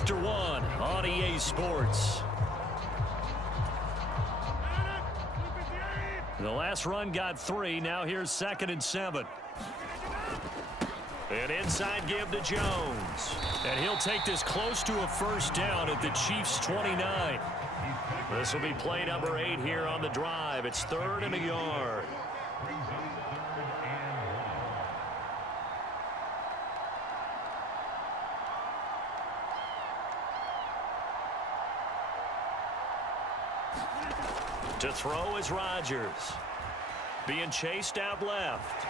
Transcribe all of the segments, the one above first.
after one on EA Sports. The last run got 3. Now here's 2nd and 7. An inside give to Jones. And he'll take this close to a first down at the Chiefs' 29. This will be play number 8 here on the drive. It's 3rd and a yard. To throw is Rodgers. Being chased out left.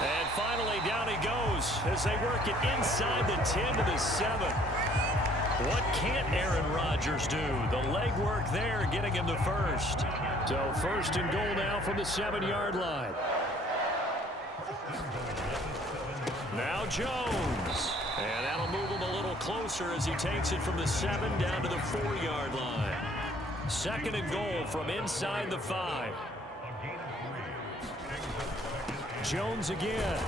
And finally down he goes as they work it inside the 10 to the 7. What can't Aaron Rodgers do? The legwork there getting him the first. So 1st and goal now from the 7-yard line. Now Jones. And that'll move him a little closer as he takes it from the 7 down to the 4-yard line. 2nd and goal from inside the 5. Jones again.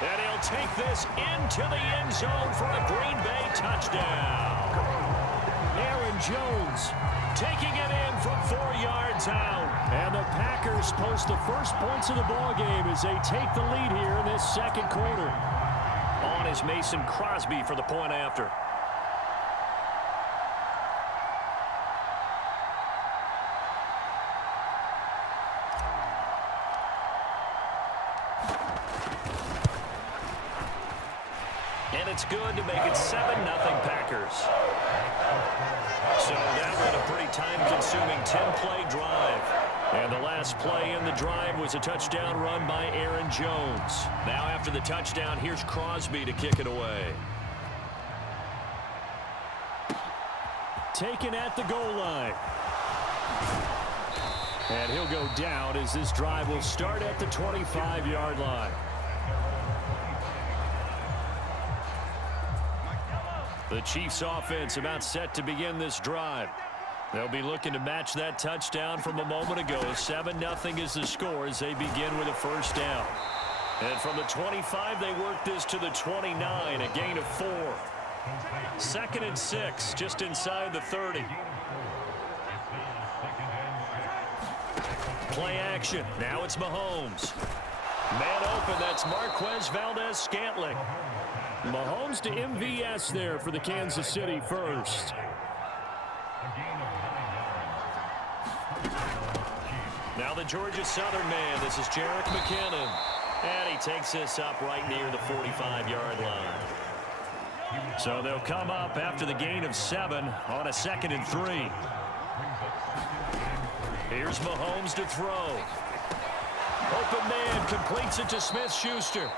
And he'll take this into the end zone for a Green Bay touchdown. Aaron Jones taking it in from 4 yards out. And the Packers post the first points of the ballgame as they take the lead here in this 2nd quarter. On is Mason Crosby for the point after. And it's good to make it 7-0 Packers. So that was a pretty time-consuming 10-play drive. And the last play in the drive was a touchdown run by Aaron Jones. Now after the touchdown, here's Crosby to kick it away. Taken at the goal line. And he'll go down as this drive will start at the 25-yard line. The Chiefs offense about set to begin this drive. They'll be looking to match that touchdown from a moment ago. 7-0 is the score as they begin with a first down. And from the 25, they work this to the 29, a gain of 4. 2nd and 6, just inside the 30. Play action. Now it's Mahomes. Man open, that's Marquez Valdez-Scantling. Mahomes to MVS there for the Kansas City first. Now the Georgia Southern man. This is Jerick McKinnon. And he takes this up right near the 45-yard line. So they'll come up after the gain of 7 on a 2nd and 3. Here's Mahomes to throw. Open man completes it to Smith-Schuster.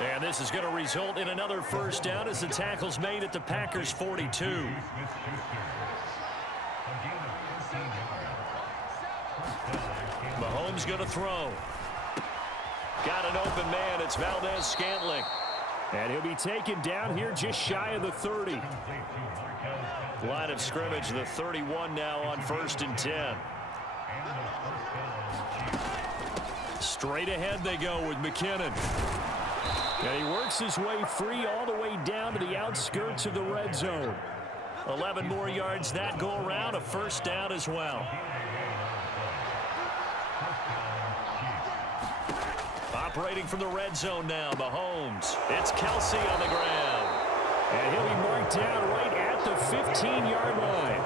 And this is going to result in another first down as the tackle's made at the Packers' 42. Mahomes going to throw. Got an open man. It's Valdez-Scantling. And he'll be taken down here just shy of the 30. Line of scrimmage, the 31 now on 1st and 10. Straight ahead they go with McKinnon. And he works his way free all the way down to the outskirts of the red zone. 11 more yards that go around, a first down as well. Operating from the red zone now, Mahomes. It's Kelsey on the ground. And he'll be marked down right at the 15-yard line.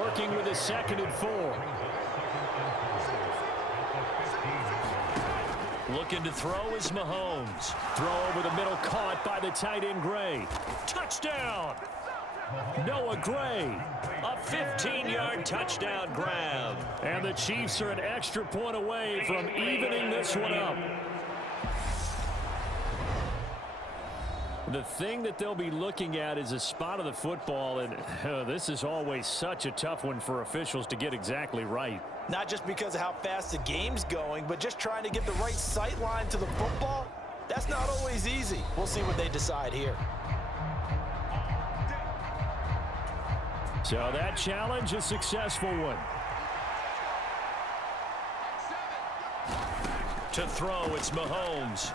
Working with a 2nd and 4. Looking to throw is Mahomes. Throw over the middle, caught by the tight end Gray. Touchdown! Noah Gray, a 15-yard touchdown grab. And the Chiefs are an extra point away from evening this one up. The thing that they'll be looking at is a spot of the football, and this is always such a tough one for officials to get exactly right. Not just because of how fast the game's going, but just trying to get the right sight line to the football. That's not always easy. We'll see what they decide here. So that challenge, a successful one. To throw, it's Mahomes.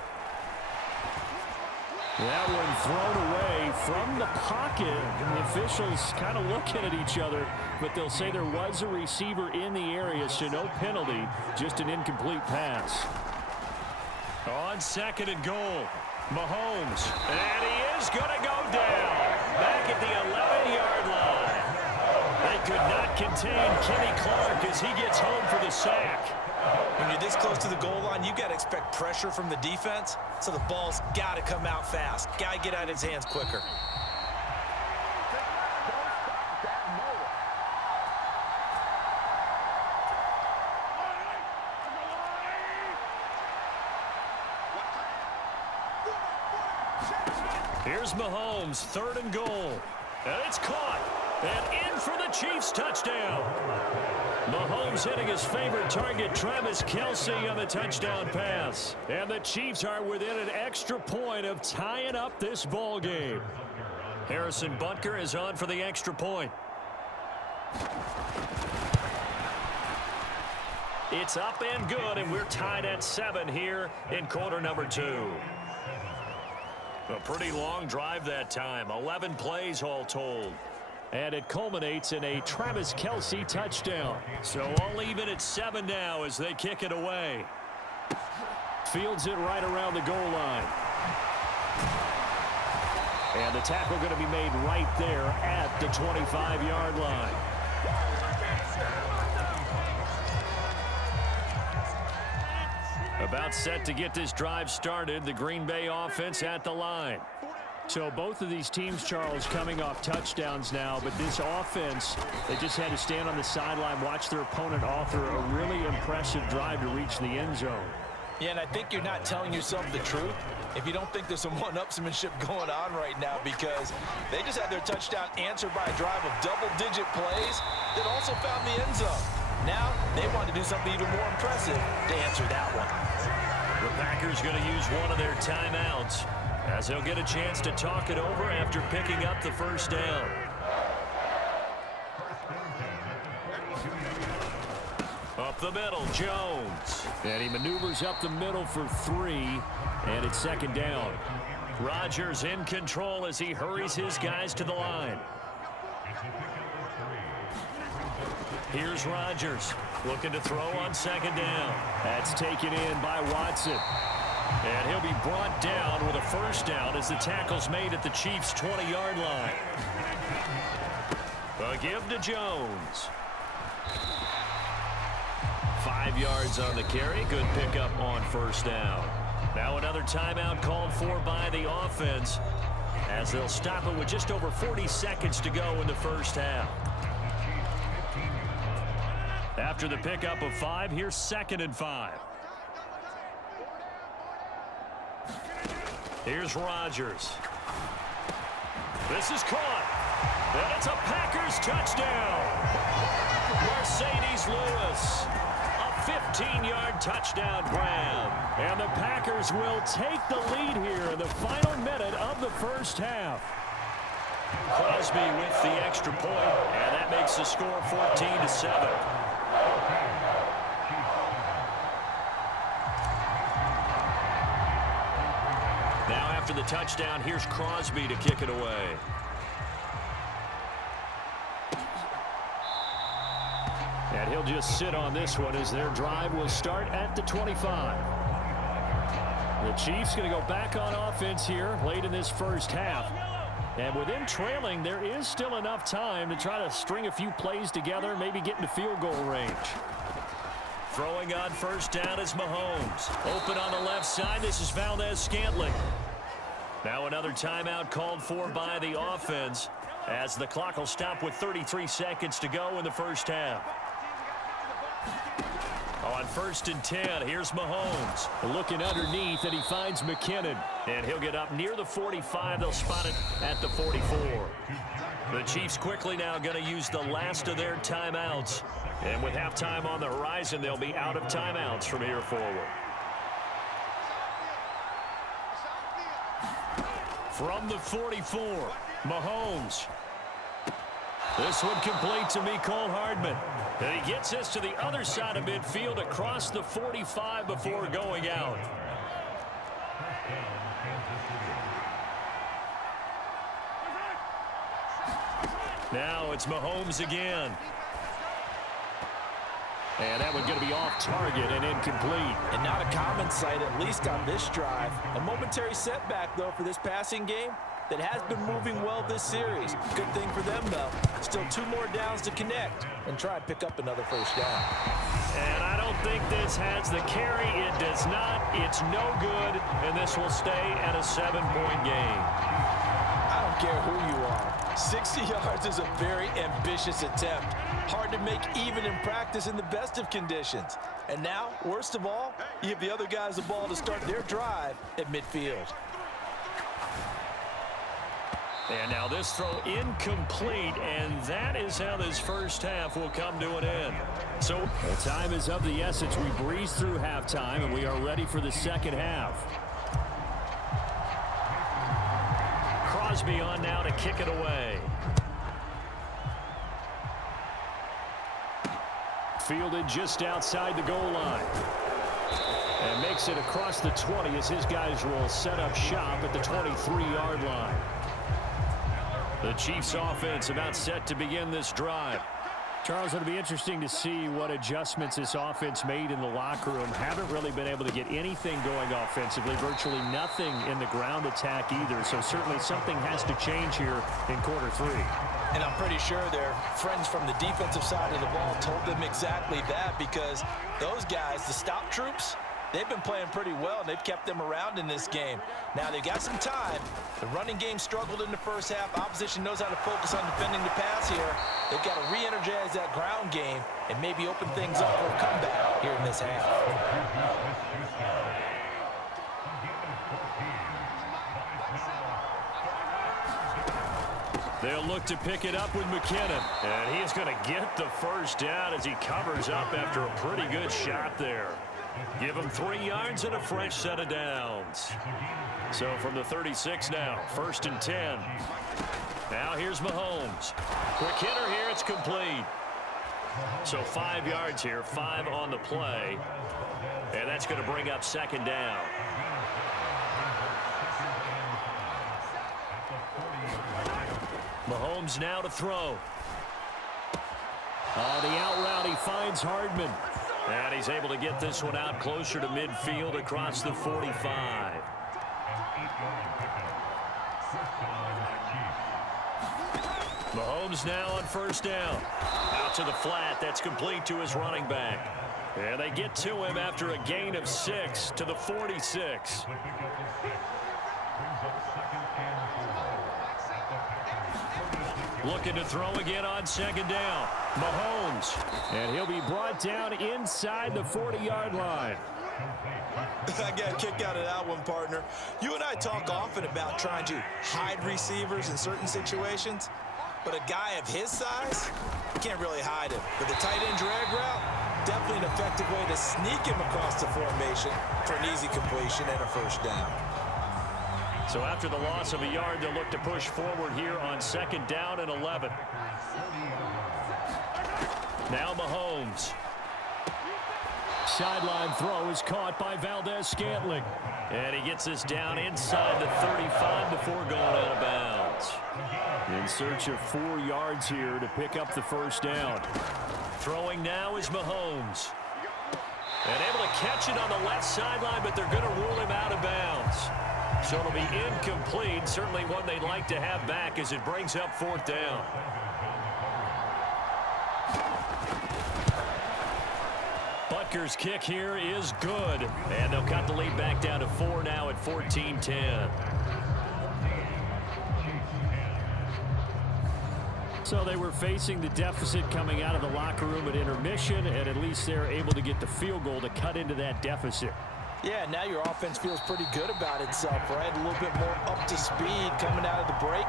That one thrown away from the pocket. The officials kind of looking at each other, but they'll say there was a receiver in the area, so no penalty, just an incomplete pass. On 2nd and goal, Mahomes, and he is going to go down back at the 11-yard line. They could not contain Kenny Clark as he gets home for the sack. When you're this close to the goal line, you got to expect pressure from the defense, so the ball's got to come out fast. Got to get out of his hands quicker. Here's Mahomes, 3rd and goal. And it's caught. And in for the Chiefs touchdown. Mahomes hitting his favorite target, Travis Kelce, on the touchdown pass. And the Chiefs are within an extra point of tying up this ball game. Harrison Butker is on for the extra point. It's up and good, and we're tied at 7 here in quarter number 2. A pretty long drive that time, 11 plays all told. And it culminates in a Travis Kelce touchdown. So all even at 7 now as they kick it away. Fields it right around the goal line. And the tackle going to be made right there at the 25-yard line. About set to get this drive started. The Green Bay offense at the line. So both of these teams, Charles, coming off touchdowns now, but this offense, they just had to stand on the sideline, watch their opponent author a really impressive drive to reach the end zone. Yeah, and I think you're not telling yourself the truth if you don't think there's some one-upsmanship going on right now, because they just had their touchdown answered by a drive of double-digit plays that also found the end zone. Now they want to do something even more impressive to answer that one. The Packers going to use one of their timeouts, as they'll get a chance to talk it over after picking up the first down. Up the middle, Jones. And he maneuvers up the middle for 3, and it's 2nd down. Rodgers in control as he hurries his guys to the line. Here's Rodgers looking to throw on 2nd down. That's taken in by Watson. And he'll be brought down with a first down as the tackle's made at the Chiefs' 20-yard line. A give to Jones. 5 yards on the carry. Good pickup on first down. Now another timeout called for by the offense, as they'll stop it with just over 40 seconds to go in the first half. After the pickup of 5, here's 2nd and 5. Here's Rodgers. This is caught. And it's a Packers touchdown. Mercedes Lewis. A 15-yard touchdown grab. And the Packers will take the lead here in the final minute of the first half. Crosby with the extra point, and that makes the score 14-7. After the touchdown, here's Crosby to kick it away. And he'll just sit on this one as their drive will start at the 25. The Chiefs going to go back on offense here late in this first half. And with them trailing, there is still enough time to try to string a few plays together, maybe get into field goal range. Throwing on first down is Mahomes. Open on the left side. This is Valdez-Scantling. Now another timeout called for by the offense, as the clock will stop with 33 seconds to go in the first half. On 1st and 10, here's Mahomes. Looking underneath, and he finds McKinnon. And he'll get up near the 45. They'll spot it at the 44. The Chiefs quickly now going to use the last of their timeouts. And with halftime on the horizon, they'll be out of timeouts from here forward. From the 44, Mahomes. This one complete to Mecole Hardman. And he gets this to the other side of midfield across the 45 before going out. Now it's Mahomes again. And that one's going to be off target and incomplete. And not a common sight, at least on this drive. A momentary setback, though, for this passing game that has been moving well this series. Good thing for them, though. Still 2 more downs to connect and try and pick up another first down. And I don't think this has the carry. It does not. It's no good, and this will stay at a 7-point game. I don't care who you are. 60 yards is a very ambitious attempt. Hard to make even in practice in the best of conditions. And now, worst of all, you give the other guys the ball to start their drive at midfield. And now this throw incomplete, and that is how this first half will come to an end. So well, time is of the essence. We breeze through halftime, and we are ready for the second half. Crosby on now to kick it away. Fielded just outside the goal line. And makes it across the 20 as his guys will set up shop at the 23-yard line. The Chiefs offense about set to begin this drive. Charles, it'll be interesting to see what adjustments this offense made in the locker room. Haven't really been able to get anything going offensively. Virtually nothing in the ground attack either. So certainly something has to change here in quarter 3. And I'm pretty sure their friends from the defensive side of the ball told them exactly that, because those guys, the stop troops, they've been playing pretty well, and they've kept them around in this game. Now, they've got some time. The running game struggled in the first half. Opposition knows how to focus on defending the pass here. They've got to re-energize that ground game and maybe open things up for a comeback here in this half. They'll look to pick it up with McKinnon. And he's going to get the first down as he covers up after a pretty good shot there. Give him 3 yards and a fresh set of downs. So from the 36 now, 1st and 10. Now here's Mahomes. Quick hitter here, it's complete. So 5 yards here, 5 on the play. And that's going to bring up 2nd down. Mahomes now to throw. On the out route, he finds Hardman. And he's able to get this one out closer to midfield across the 45. Mahomes now on 1st down. Out to the flat. That's complete to his running back. And they get to him after a gain of 6 to the 46. Looking to throw again on 2nd down. Mahomes. And he'll be brought down inside the 40-yard line. I got a kick out of that one, partner. You and I talk often about trying to hide receivers in certain situations, but a guy of his size, you can't really hide him. But the tight end drag route, definitely an effective way to sneak him across the formation for an easy completion and a first down. So after the loss of a yard, they'll look to push forward here on 2nd down and 11. Now Mahomes. Sideline throw is caught by Valdez-Scantling. And he gets this down inside the 35 before going out of bounds. In search of 4 yards here to pick up the first down. Throwing now is Mahomes. And able to catch it on the left sideline, but they're going to rule him out of bounds. So it'll be incomplete. Certainly one they'd like to have back as it brings up 4th down. Butker's kick here is good. And they'll cut the lead back down to 4 now at 14-10. So they were facing the deficit coming out of the locker room at intermission, and at least they're able to get the field goal to cut into that deficit. Yeah, now your offense feels pretty good about itself, right? A little bit more up to speed coming out of the break.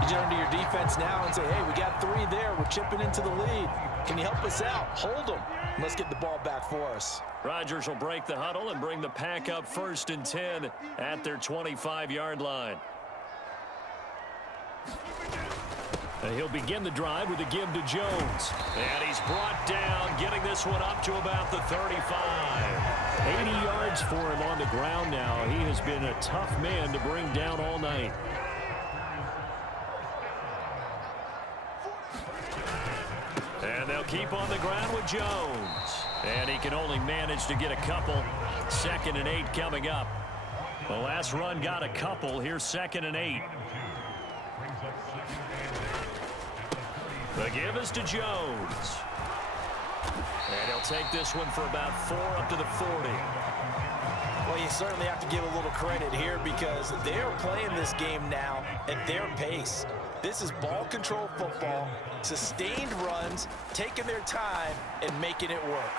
You turn to your defense now and say, hey, we got 3 there. We're chipping into the lead. Can you help us out? Hold them. Let's get the ball back for us. Rodgers will break the huddle and bring the pack up 1st and 10 at their 25-yard line. And he'll begin the drive with a give to Jones. And he's brought down, getting this one up to about the 35. 80 yards for him on the ground now. He has been a tough man to bring down all night. keep on the ground with Jones. And he can only manage to get a couple. 2nd and 8 coming up. The last run got a couple. Here's 2nd and 8. The give is to Jones. And he'll take this one for about 4 up to the 40. Well, you certainly have to give a little credit here because they're playing this game now at their pace. This is ball control football, sustained runs, taking their time, and making it work.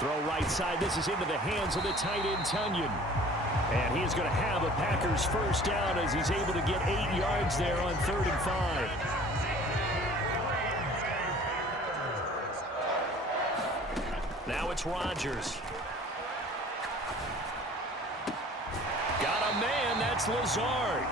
Throw right side. This is into the hands of the tight end, Tunyon. And he's going to have a Packers first down as he's able to get 8 yards there on 3rd and 5. Now it's Rodgers. Got a man, that's Lazard.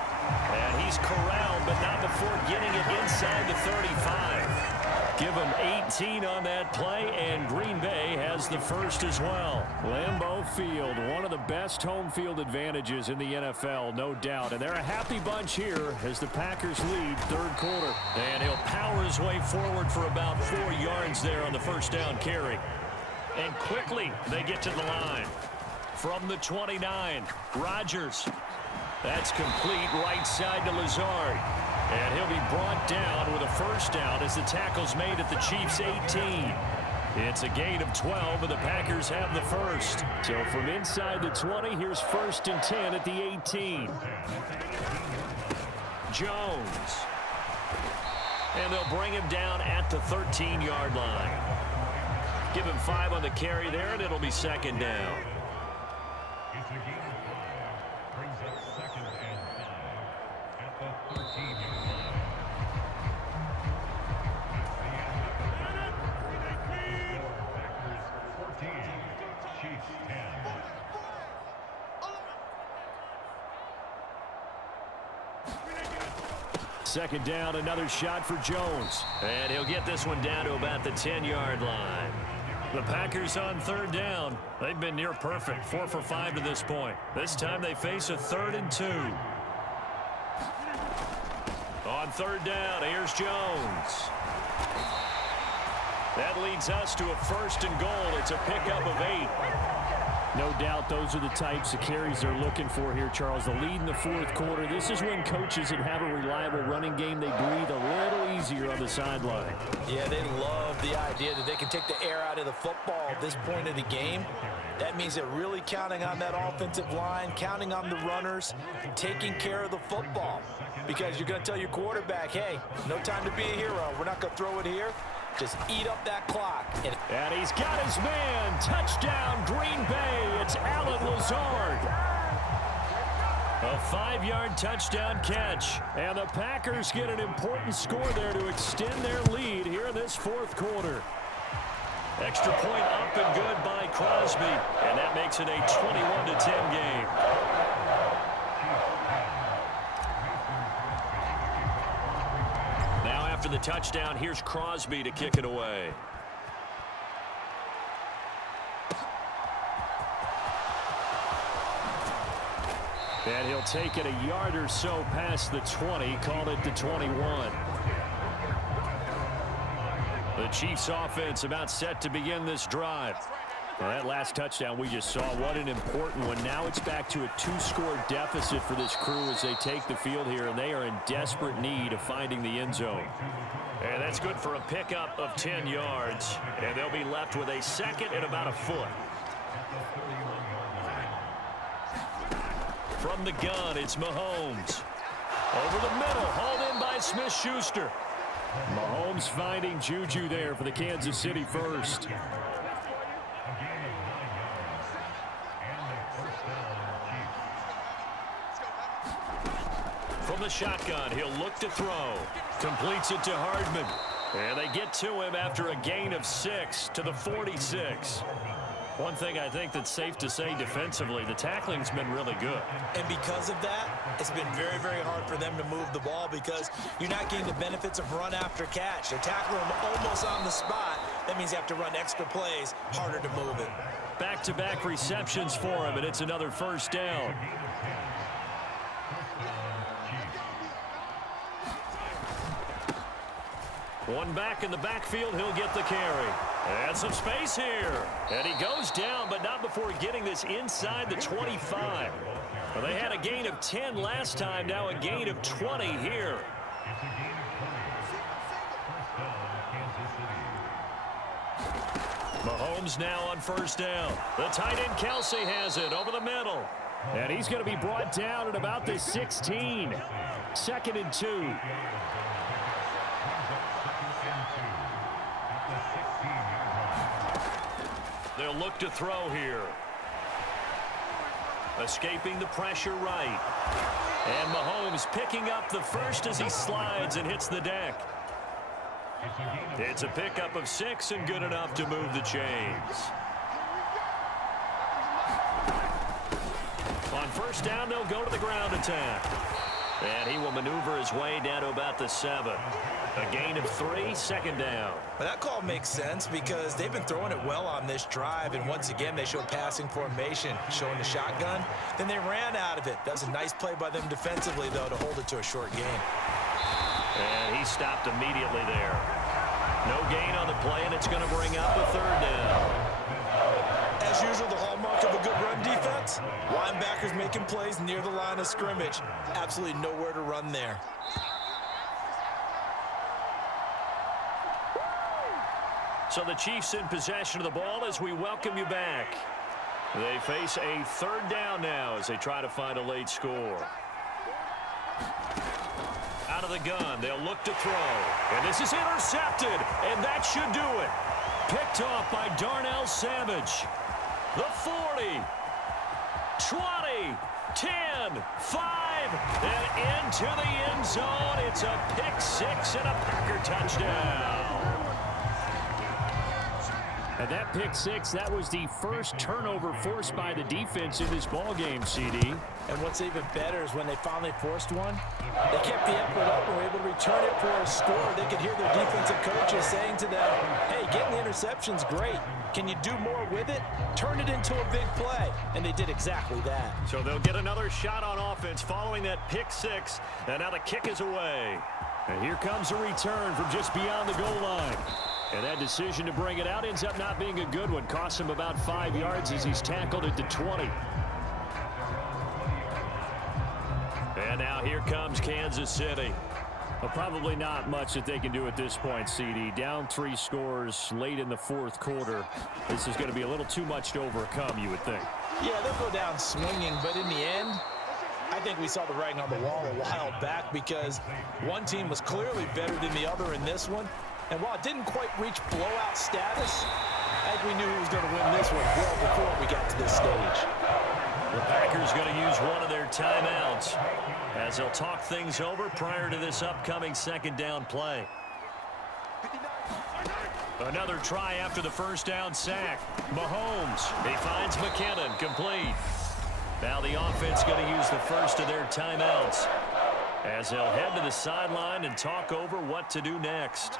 And he's corralled, but not before getting it inside the 35. Give him 18 on that play, and Green Bay has the first as well. Lambeau Field, one of the best home field advantages in the NFL, no doubt. And they're a happy bunch here as the Packers lead 3rd quarter. And he'll power his way forward for about 4 yards there on the first down carry. And quickly they get to the line. From the 29, Rodgers. That's complete right side to Lazard. And he'll be brought down with a first down as the tackle's made at the Chiefs' 18. It's a gain of 12, and the Packers have the first. So from inside the 20, here's 1st and 10 at the 18. Jones. And they'll bring him down at the 13-yard line. Give him 5 on the carry there, and it'll be 2nd down. Second down, another shot for Jones. And he'll get this one down to about the 10-yard line. The Packers on 3rd down. They've been near perfect, 4 for 5 to this point. This time they face a 3rd and 2. On 3rd down, here's Jones. That leads us to a 1st and goal. It's a pickup of 8. No doubt those are the types of carries they're looking for here, Charles. The lead in the 4th quarter. This is when coaches that have a reliable running game, they breathe a little easier on the sideline. Yeah, they love the idea that they can take the air out of the football at this point of the game. That means they're really counting on that offensive line, counting on the runners, taking care of the football. Because you're going to tell your quarterback, hey, no time to be a hero. We're not going to throw it here. Just eat up that clock. And he's got his man. Touchdown, Green Bay. It's Allen Lazard. A 5-yard touchdown catch. And the Packers get an important score there to extend their lead here in this 4th quarter. Extra point up and good by Crosby. And that makes it a 21-10 game. After the touchdown, here's Crosby to kick it away. And he'll take it a yard or so past the 20, called it the 21. The Chiefs offense about set to begin this drive. Well, that last touchdown we just saw, what an important one. Now it's back to a 2-score deficit for this crew as they take the field here, and they are in desperate need of finding the end zone. And that's good for a pickup of 10 yards, and they'll be left with a 2nd and about a foot. From the gun, it's Mahomes. Over the middle, hauled in by Smith-Schuster. Mahomes finding Juju there for the Kansas City first. From the shotgun, he'll look to throw. Completes it to Hardman. And they get to him after a gain of 6 to the 46. One thing I think that's safe to say defensively, the tackling's been really good. And because of that, it's been very, very hard for them to move the ball because you're not getting the benefits of run after catch. They're tackling them almost on the spot. That means you have to run extra plays, harder to move it. Back-to-back receptions for him, and it's another first down. One back in the backfield, he'll get the carry. And some space here. And he goes down, but not before getting this inside the 25. Well, they had a gain of 10 last time, now a gain of 20 here. Mahomes now on first down. The tight end Kelsey has it over the middle. And he's going to be brought down at about the 16. 2nd and 2. They'll look to throw here. Escaping the pressure right. And Mahomes picking up the first as he slides and hits the deck. It's a pickup of 6 and good enough to move the chains. On first down, they'll go to the ground attack. And he will maneuver his way down to about the 7. A gain of 3, 2nd down. Well, that call makes sense because they've been throwing it well on this drive, and once again they show passing formation, showing the shotgun. Then they ran out of it. That's a nice play by them defensively, though, to hold it to a short game. And he stopped immediately there. No gain on the play, and it's going to bring up a 3rd down. As usual, the hallmark of a good run defense, linebackers making plays near the line of scrimmage. Absolutely nowhere to run there. So the Chiefs in possession of the ball as we welcome you back. They face a 3rd down now as they try to find a late score. Out of the gun, they'll look to throw. And this is intercepted, and that should do it. Picked off by Darnell Savage. The 40, 20, 10, 5, and into the end zone. It's a pick 6 and a Packer touchdown. And that pick 6, that was the first turnover forced by the defense in this ballgame, CD. And what's even better is when they finally forced one, they kept the effort up and were able to return it for a score. They could hear their defensive coaches saying to them, hey, getting the interception's great. Can you do more with it? Turn it into a big play. And they did exactly that. So they'll get another shot on offense following that pick 6. And now the kick is away. And here comes a return from just beyond the goal line. And that decision to bring it out ends up not being a good one. Costs him about 5 yards as he's tackled at the 20. And now here comes Kansas City. Well, probably not much that they can do at this point, CD. Down 3 scores late in the 4th quarter. This is going to be a little too much to overcome, you would think. Yeah, they'll go down swinging, but in the end, I think we saw the writing on the wall a while back because one team was clearly better than the other in this one. And while it didn't quite reach blowout status, I think we knew who was going to win this one well before we got to this stage. The Packers going to use one of their timeouts as they'll talk things over prior to this upcoming 2nd down play. Another try after the first down sack. Mahomes, he finds McKinnon, complete. Now the offense going to use the first of their timeouts as they'll head to the sideline and talk over what to do next.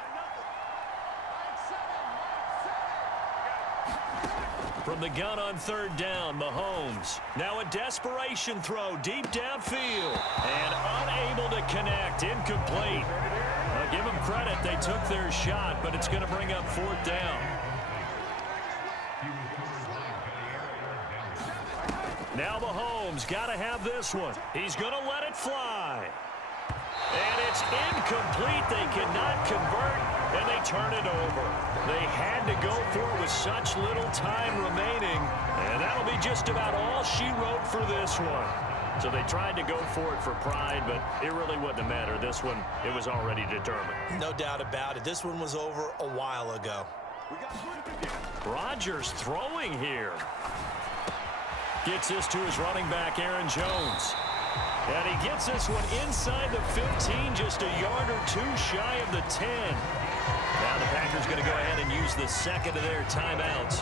From the gun on 3rd down, Mahomes. Now a desperation throw deep downfield. And unable to connect. Incomplete. I'll give them credit. They took their shot, but it's going to bring up 4th down. Now Mahomes got to have this one. He's going to let it fly. And it's incomplete. They cannot convert, and they turn it over. They had to go for it with such little time remaining, and that'll be just about all she wrote for this one. So they tried to go for it for pride, but it really wouldn't have mattered. This one, it was already determined. No doubt about it. This one was over a while ago. Rodgers throwing here. Gets this to his running back, Aaron Jones. And he gets this one inside the 15, just a yard or 2 shy of the 10. Now the Packers going to go ahead and use the 2nd of their timeouts.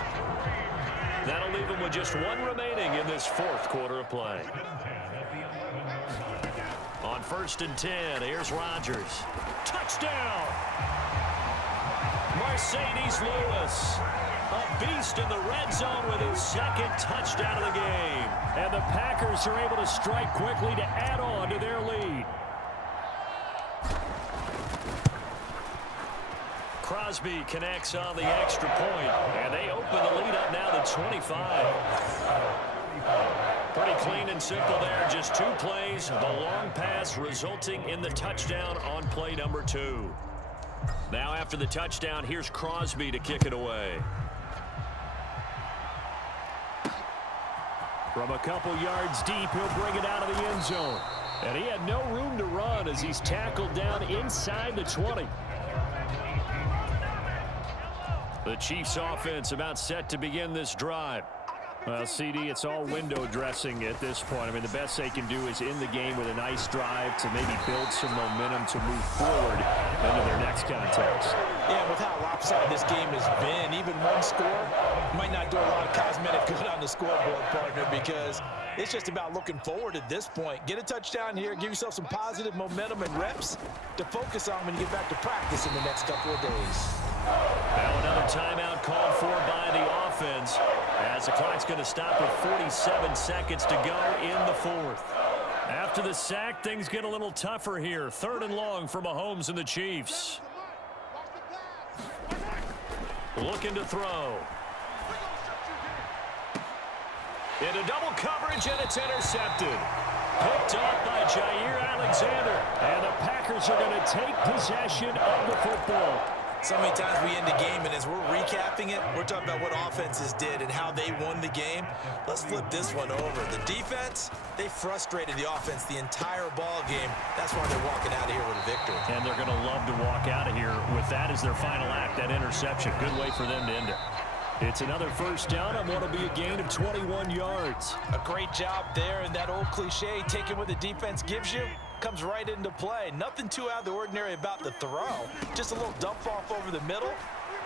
That'll leave them with just 1 remaining in this 4th quarter of play. On 1st and 10, here's Rodgers. Touchdown! Mercedes Lewis. A beast in the red zone with his 2nd touchdown of the game. And the Packers are able to strike quickly to add on to their lead. Crosby connects on the extra point, and they open the lead up now to 25. Pretty clean and simple there. Just 2 plays. The long pass resulting in the touchdown on play number 2. Now after the touchdown, here's Crosby to kick it away. From a couple yards deep, he'll bring it out of the end zone. And he had no room to run as he's tackled down inside the 20. The Chiefs offense about set to begin this drive. Well, CD, it's all window dressing at this point. I mean, the best they can do is end the game with a nice drive to maybe build some momentum to move forward into their next contest. Yeah, with how lopsided this game has been, even one score might not do a lot of cosmetic good on the scoreboard, partner, because it's just about looking forward at this point. Get a touchdown here, give yourself some positive momentum and reps to focus on when you get back to practice in the next couple of days. Now another timeout called for by the offense as the clock's going to stop with 47 seconds to go in the 4th. After the sack, things get a little tougher here. 3rd and long for Mahomes and the Chiefs. Looking to throw. Into double coverage, and it's intercepted. Picked off by Jair Alexander. And the Packers are going to take possession of the football. So many times we end the game, and as we're recapping it, we're talking about what offenses did and how they won the game. Let's flip this one over. The defense, they frustrated the offense the entire ball game. That's why they're walking out of here with a victory. And they're going to love to walk out of here with that as their final act, that interception. Good way for them to end it. It's another first down on what will be a gain of 21 yards. A great job there, and that old cliche, taking what the defense gives you, comes right into play. Nothing too out of the ordinary about the throw. Just a little dump off over the middle.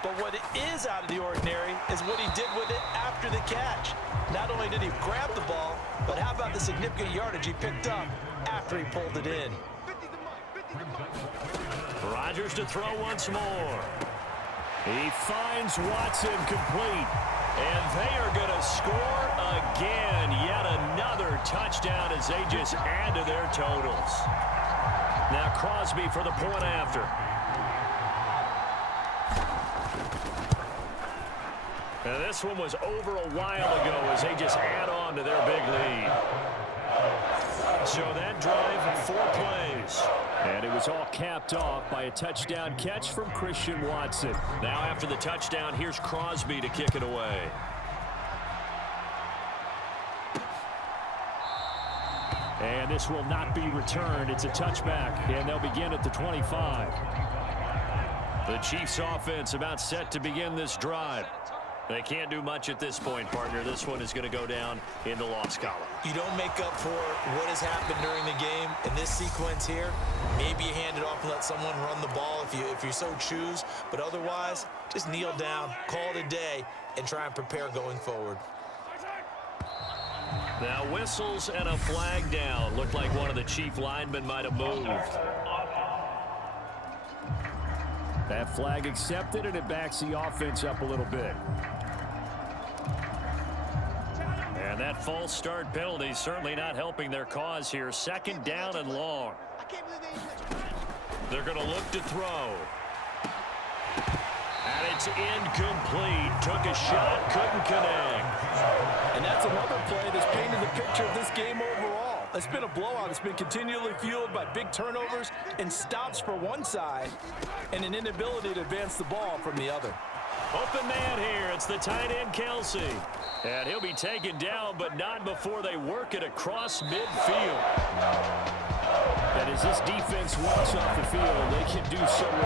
But what is out of the ordinary is what he did with it after the catch. Not only did he grab the ball, but how about the significant yardage he picked up after he pulled it in. Rodgers to throw once more. He finds Watson complete. And they are going to score again. Yet another touchdown as they just add to their totals. Now Crosby for the point after. Now this one was over a while ago as they just add on to their big lead. So that drive, 4 plays. And it was all capped off by a touchdown catch from Christian Watson. Now after the touchdown, here's Crosby to kick it away. And this will not be returned. It's a touchback, and they'll begin at the 25. The Chiefs offense about set to begin this drive. They can't do much at this point, partner. This one is going to go down in the loss column. You don't make up for what has happened during the game in this sequence here. Maybe you hand it off and let someone run the ball if you so choose. But otherwise, just kneel down, call it a day, and try and prepare going forward. Now whistles and a flag down. Looked like one of the Chief linemen might have moved. That flag accepted, and it backs the offense up a little bit. And that false start penalty certainly not helping their cause here. 2nd down and long. They're going to look to throw. And it's incomplete. Took a shot, couldn't connect. And that's another play that's painted the picture of this game overall. It's been a blowout. It's been continually fueled by big turnovers and stops for one side and an inability to advance the ball from the other. Open man here. It's the tight end, Kelsey. And he'll be taken down, but not before they work it across midfield. And as this defense walks off the field, they can do so well.